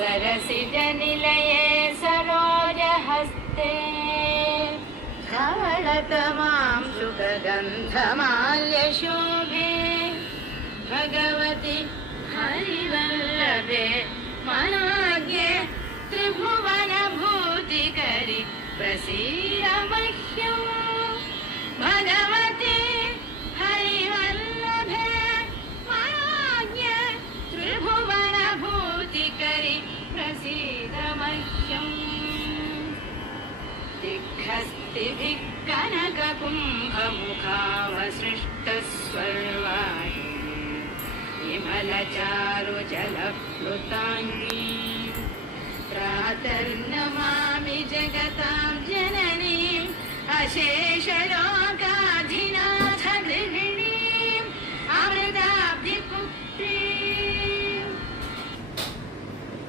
सरसिजनिलये सरोजहस्ते धवलतमां सुगन्धमाल्यशोभे भगवति हरिवल्लभे मनोज्ञे त्रिभुवनभूतिकरि प्रसीद मह्यम् भगवति हरिवल्लभे मनोज्ञे त्रिभुवनभूतिकरि प्रसीद मह्यम् दिग्हस्तिभिः कनककुम्भमुखावसृष्टस्वर्वाणी विमलचारुजलप्लुताङ्गी प्रातर्नमामि जगतां जननीम् अशेषलो